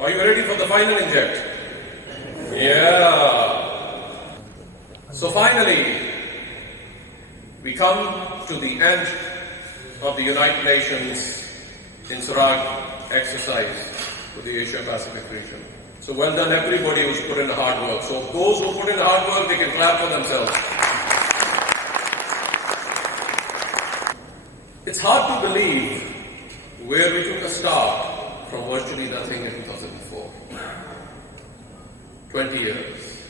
Are you ready for the final inject? Yeah. So finally, we come to the end of the United Nations INSARAG exercise for the Asia Pacific region. So well done everybody who's put in the hard work. So those who put in the hard work, they can clap for themselves. It's hard to believe where we took a start from virtually nothing in 2004. 20 years.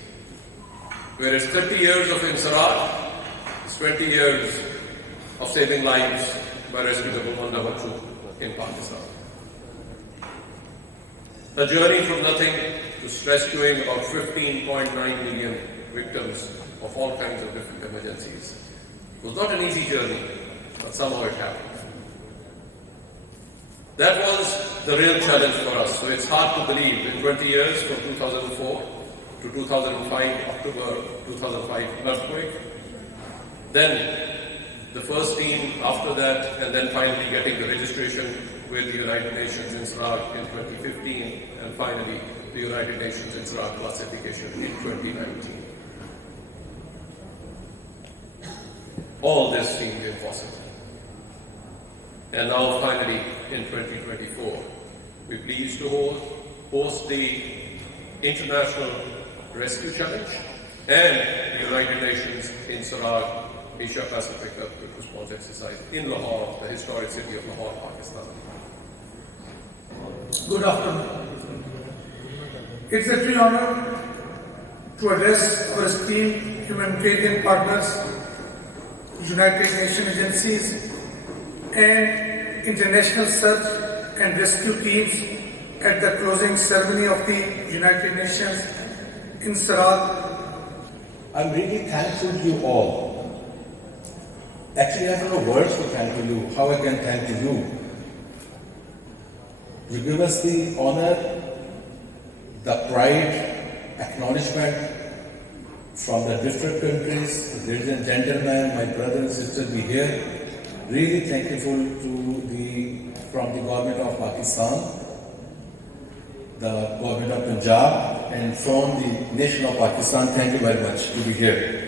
Whereas 30 years of INSARAG, it's 20 years of saving lives by rescuing the woman number 2 in Pakistan. A journey from nothing to rescuing about 15.9 million victims of all kinds of different emergencies. It was not an easy journey, but somehow it happened. That was the real challenge for us. So it's hard to believe in 20 years from 2004 to 2005, October 2005 earthquake. Then the first team after that, and then finally getting the registration with the United Nations INSARAG in 2015, and finally the United Nations INSARAG classification in 2019. All this seemed impossible. And now finally in 2024, we're pleased to host the International Rescue Challenge and the United Nations INSARAG Asia Pacific Earthquake Response Exercise in Lahore, the historic city of Lahore, Pakistan. Good afternoon. It's a true honor to address our esteemed humanitarian partners, United Nations agencies, and international search and rescue teams at the closing ceremony of the United Nations INSARAG. I'm really thankful to you all. Actually, I have no words to thank you. How I can thank you? You give us the honor, the pride, acknowledgement from the different countries. Ladies and gentlemen, my brothers and sisters, be here. Really thankful from the government of Pakistan, the government of Punjab, and from the nation of Pakistan. Thank you very much to be here.